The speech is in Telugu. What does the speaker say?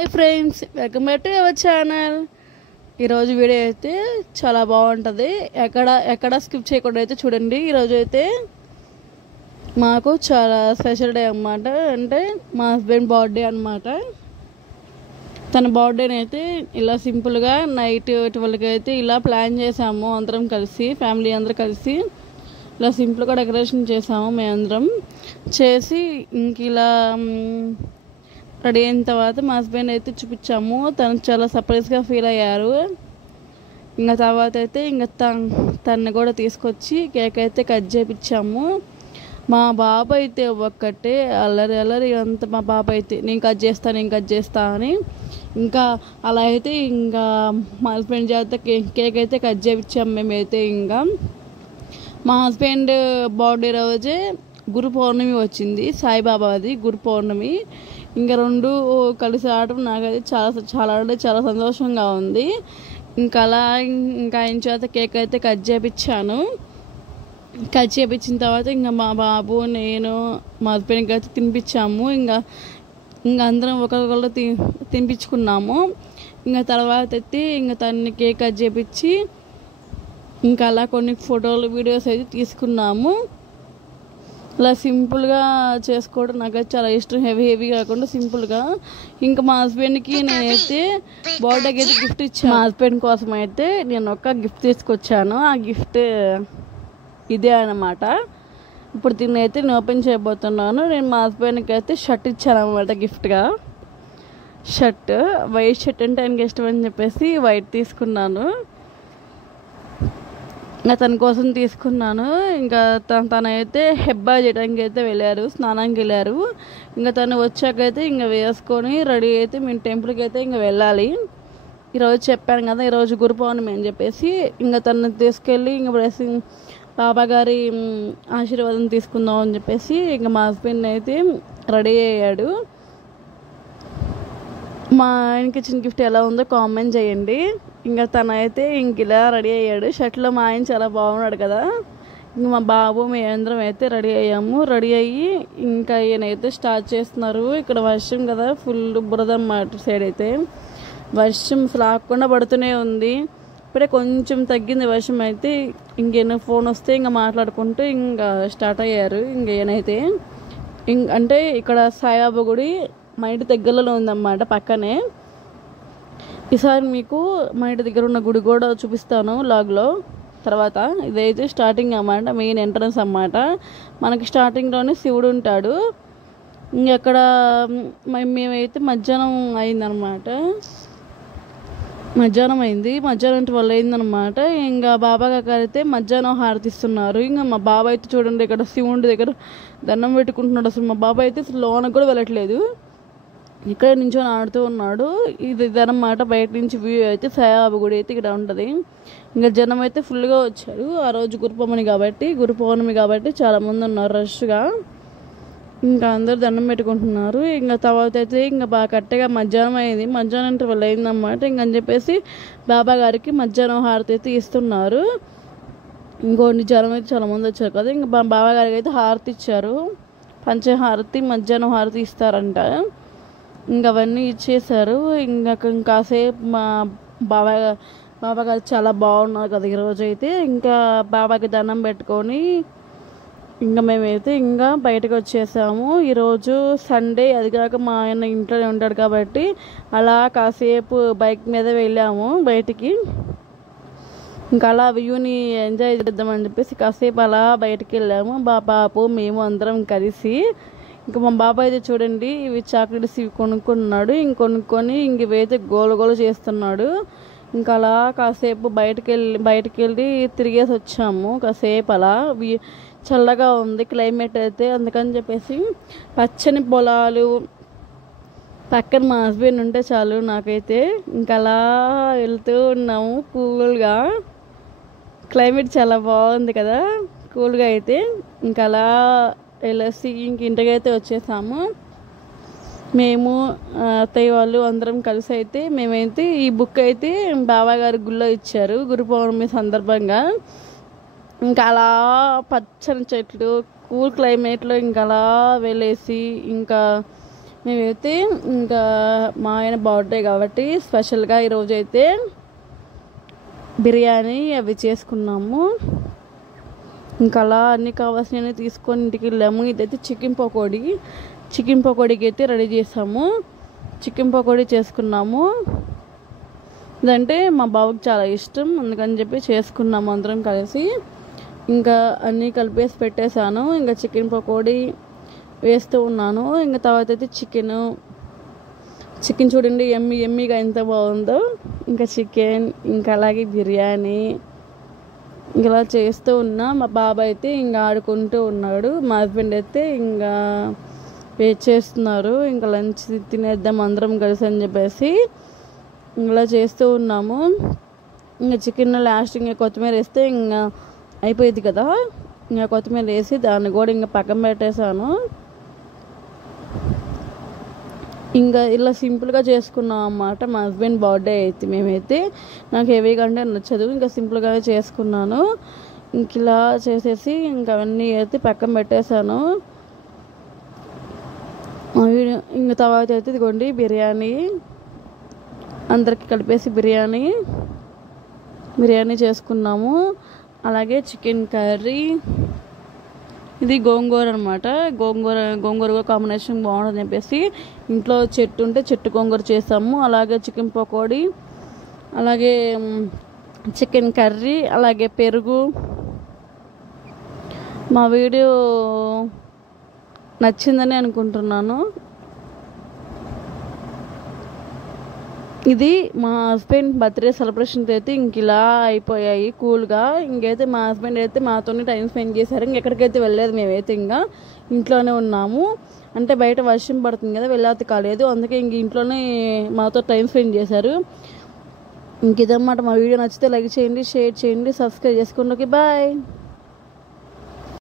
Hi friends, welcome back to our channel. ఈరోజు వీడియో అయితే చాలా బాగుంటుంది. ఎక్కడ స్కిప్ చేయకుండా అయితే చూడండి. ఈరోజు అయితే మాకు చాలా స్పెషల్ డే అన్నమాట. అంటే మా హస్బెండ్ బర్త్డే అన్నమాట. తన బర్త్డేని అయితే ఇలా సింపుల్గా నైట్ 12కి అయితే ఇలా ప్లాన్ చేసాము. అందరం కలిసి, ఫ్యామిలీ అందరం కలిసి ఇలా సింపుల్గా డెకరేషన్ చేసాము. మేమందరం చేసి ఇంక ఇలా రెడీ అయిన తర్వాత మా హస్బెండ్ అయితే చూపించాము. తను చాలా సర్ప్రైజ్గా ఫీల్ అయ్యారు. ఇంకా తర్వాత అయితే ఇంకా తన్ని కూడా తీసుకొచ్చి కేక్ అయితే కట్ చేయించాము. మా బాబు అయితే ఒక్కటే అల్లరి అంత. మా బాబు అయితే నేను కట్ చేస్తా అని ఇంకా అలా అయితే ఇంకా మా హస్బెండ్ చేత కేక్ అయితే కట్ చేయించాము. మేమైతే ఇంకా మా హస్బెండ్ బర్త్డే రోజే గురు పౌర్ణమి వచ్చింది, సాయిబాబాది గురు పౌర్ణమి. ఇంకా రెండు కలిసి ఆడటం నాకైతే చాలా అంటే చాలా సంతోషంగా ఉంది. ఇంకా అలా ఇంకా ఆయన చేత కేక్ అయితే కట్ చేయించాను. కట్ చేయించిన తర్వాత ఇంకా మా బాబు, నేను, మా హస్బెండ్కి అయితే తినిపించాము. ఇంకా అందరం ఒకరికొకరు తినిపించుకున్నాము. ఇంకా తర్వాత అయితే ఇంకా తనని కేక్ కట్ చేయించి ఇంకా అలా కొన్ని ఫోటోలు, వీడియోస్ అయితే తీసుకున్నాము. ఇలా సింపుల్గా చేసుకోవడం నాకైతే చాలా ఇష్టం. హెవీ కాకుండా సింపుల్గా. ఇంకా మా హస్బెండ్కి నేనైతే బర్త్డేకి అయితే గిఫ్ట్ ఇచ్చాను. మా హస్బెండ్ కోసం అయితే నేను ఒక గిఫ్ట్ తీసుకొచ్చాను. ఆ గిఫ్ట్ ఇదే అన్నమాట. ఇప్పుడు దీన్ని అయితే నేను ఓపెన్ చేయబోతున్నాను. నేను మా హస్బెండ్కి అయితే షర్ట్ ఇచ్చాను అనమాట గిఫ్ట్గా. వైట్ షర్ట్ అంటే ఆయనకి ఇష్టం అని చెప్పేసి వైట్ తీసుకున్నాను. ఇంకా తన కోసం తీసుకున్నాను. ఇంకా తనైతే హెబ్బా చేయడానికి అయితే వెళ్ళారు, స్నానానికి వెళ్ళారు. ఇంకా తను వచ్చాకైతే ఇంకా వేసుకొని రెడీ అయితే మేము టెంపుల్కి అయితే ఇంకా వెళ్ళాలి. ఈరోజు చెప్పాను కదా, ఈరోజు గురు పౌర్ణమి అని చెప్పేసి ఇంకా తను తీసుకెళ్ళి ఇంకా బ్లెస్సింగ్ బాబా గారి ఆశీర్వాదం తీసుకుందాం అని చెప్పేసి ఇంకా మా హస్బెండ్ అయితే రెడీ అయ్యాడు. మా ఆయనకి ఇచ్చిన గిఫ్ట్ ఎలా ఉందో కామెంట్ చేయండి. ఇంకా తనైతే ఇంక ఇలా రెడీ అయ్యాడు. షర్ట్లో మా ఆయన చాలా బాగున్నాడు కదా. ఇంక మా బాబు, మేమందరం అయితే రెడీ అయ్యాము. రెడీ అయ్యి ఇంకా ఈయనైతే స్టార్ట్ చేస్తున్నారు. ఇక్కడ వర్షం కదా, ఫుల్ బురద అన్నమాట. సైడ్ అయితే వర్షం అసలు ఆగకుండా పడుతూనే ఉంది. ఇప్పుడే కొంచెం తగ్గింది వర్షం అయితే. ఇంకేనా ఫోన్ వస్తే ఇంకా మాట్లాడుకుంటూ ఇంకా స్టార్ట్ అయ్యారు. ఇంకేనైతే అంటే ఇక్కడ సాయిబాబా గుడి మా ఇంటి దగ్గరలో ఉందన్నమాట, పక్కనే. ఈసారి మీకు మా ఇంటి దగ్గర ఉన్న గుడి కూడా చూపిస్తాను లాగ్లో తర్వాత. ఇదైతే స్టార్టింగ్ అన్నమాట, మెయిన్ ఎంట్రన్స్ అన్నమాట. మనకి స్టార్టింగ్లోనే శివుడు ఉంటాడు. ఇంకెక్కడ మేమైతే మధ్యాహ్నం అయిందనమాట. మధ్యాహ్నం 12 అయిందనమాట. ఇంకా బాబా గారు అయితే మధ్యాహ్నం హారతి ఇస్తున్నారు. ఇంకా మా బాబా అయితే చూడండి ఇక్కడ శివుడి దగ్గర దండం పెట్టుకుంటున్నాడు. అసలు మా బాబా అయితే లోనకు కూడా వెళ్ళట్లేదు, ఇక్కడే నించొని ఆడుతూ ఉన్నాడు. ఇదన్నమాట బయట నుంచి వ్యూ అయితే. సాయిబాబా గుడి అయితే ఇక్కడ ఉంటుంది. ఇంకా జనం అయితే ఫుల్గా వచ్చారు. ఆ రోజు గురు పౌర్ణమి కాబట్టి చాలామంది ఉన్నారు రష్గా. ఇంకా అందరూ దండం పెట్టుకుంటున్నారు. ఇంకా తర్వాత అయితే ఇంకా బాగా కరెక్ట్గా మధ్యాహ్నం అయింది. మధ్యాహ్నం 12 అయిందన్నమాట. ఇంకని చెప్పేసి బాబా గారికి మధ్యాహ్నం హారతి అయితే ఇస్తున్నారు. ఇంకోటి జనం అయితే చాలామంది వచ్చారు కదా. ఇంకా బాబా గారికి అయితే హారతి ఇచ్చారు. పంచహారతి, మధ్యాహ్నం హారతి ఇస్తారంట. ఇంకా అవన్నీ ఇచ్చేసారు. ఇంకా కాసేపు మా బాబా గారు చాలా బాగున్నారు కదా ఈరోజు అయితే. ఇంకా బాబాకి దండం పెట్టుకొని ఇంకా మేమైతే ఇంకా బయటకు వచ్చేసాము. ఈరోజు సండే, అది కాక మా ఆయన ఇంట్లోనే ఉంటాడు కాబట్టి అలా కాసేపు బైక్ మీద వెళ్ళాము బయటికి. ఇంకా అలా వ్యూని ఎంజాయ్ చేద్దామని చెప్పేసి కాసేపు అలా బయటికి వెళ్ళాము. బాబు, మేము అందరం కలిసి. ఇంకా మా బాబాయ్ అయితే చూడండి ఇవి చాక్లెట్స్ ఇవి కొనుక్కున్నాడు. కొనుక్కొని ఇంక ఇవైతే గోల చేస్తున్నాడు. ఇంకా అలా కాసేపు బయటికి వెళ్ళి తిరిగేసి వచ్చాము. కాసేపు అలా చల్లగా ఉంది క్లైమేట్ అయితే. అందుకని చెప్పేసి పచ్చని పొలాలు పక్కన మా హస్బెండ్ ఉంటే చాలు నాకైతే. ఇంకా అలా వెళ్తూ ఉన్నాము కూల్గా. క్లైమేట్ చాలా బాగుంది కదా, కూల్గా అయితే. ఇంకా అలా వెళ్ళేసి ఇంక ఇంటికైతే వచ్చేసాము. మేము, అత్తయ్య వాళ్ళు అందరం కలిసి అయితే మేమైతే ఈ బుక్ అయితే బాబా గారి గుళ్ళో ఇచ్చారు గురు పౌర్ణమి సందర్భంగా. ఇంకా అలా పచ్చని చెట్లు, కూల్ క్లైమేట్లో ఇంకా అలా వెళ్ళేసి ఇంకా మేమైతే ఇంకా మా ఆయన బర్త్డే కాబట్టి స్పెషల్గా ఈరోజు అయితే బిర్యానీ అవి చేసుకున్నాము. ఇంకా అలా అన్నీ కావాల్సినవి తీసుకొని ఇంటికి వెళ్ళాము. ఇదైతే చికెన్ పకోడీకి అయితే రెడీ చేసాము. చికెన్ పకోడీ చేసుకున్నాము. ఇదంటే మా బాబుకి చాలా ఇష్టం, అందుకని చెప్పి చేసుకున్నాము అందరం కలిసి. ఇంకా అన్నీ కలిపేసి పెట్టేశాను. ఇంకా చికెన్ పకోడీ వేస్తూ ఉన్నాను. ఇంకా తర్వాత అయితే చికెన్ చూడండి ఎమ్మీగా ఎంత బాగుందో. ఇంకా చికెన్, ఇంకా అలాగే బిర్యానీ ఇలా చేస్తూ ఉన్నా. మా బాబాయ్ అయితే ఇంకా ఆడుకుంటూ ఉన్నాడు. మా హస్బెండ్ అయితే ఇంకా వెయిట్ చేస్తున్నారు. ఇంకా లంచ్ తినేద్దాం అందరం కలిసి అని చెప్పేసి ఇలా చేస్తూ ఉన్నాము. ఇంకా చికెన్ లాస్ట్ ఇంకా కొత్తిమీర వేస్తే ఇంకా అయిపోయింది కదా. ఇంకా కొత్తిమీర వేసి దాన్ని కూడా ఇంకా పక్కన పెట్టేశాను. ఇంకా ఇలా సింపుల్గా చేసుకున్నాం అన్నమాట. మా హస్బెండ్ బర్త్డే అయితే మేమైతే నాకు హెవీగా అంటే నచ్చదు, ఇంకా సింపుల్గానే చేసుకున్నాను. ఇంక ఇలా చేసేసి ఇంకా అవన్నీ అయితే పక్కన పెట్టేశాను. ఇంకా తర్వాత అయితే ఇదిగోండి బిర్యానీ అందరికి కలిపేసి బిర్యానీ చేసుకున్నాము. అలాగే చికెన్ కర్రీ, ఇది గోంగూర అనమాట. గోంగూర కాంబినేషన్ బాగుంటుంది చెప్పేసి ఇంట్లో చెట్టు ఉంటే చెట్టు గోంగూర చేసాము. అలాగే చికెన్ పకోడీ, అలాగే చికెన్ కర్రీ, అలాగే పెరుగు. మా వీడియో నచ్చిందని అనుకుంటున్నాను. ఇది మా హస్బెండ్ బర్త్డే సెలబ్రేషన్స్ అయితే ఇంక ఇలా అయిపోయాయి కూల్గా. ఇంకైతే మా హస్బెండ్ అయితే మాతోనే టైం స్పెండ్ చేశారు. ఇంకెక్కడికైతే వెళ్ళలేదు, మేమైతే ఇంకా ఇంట్లోనే ఉన్నాము. అంటే బయట వర్షం పడుతుంది కదా, వెళ్ళాలి కాలేదు, అందుకే ఇంక ఇంట్లోనే మాతో టైం స్పెండ్ చేశారు. ఇంక ఇదన్నమాట. మా వీడియో నచ్చితే లైక్ చేయండి, షేర్ చేయండి, సబ్స్క్రైబ్ చేసుకోండి. Okay, bye.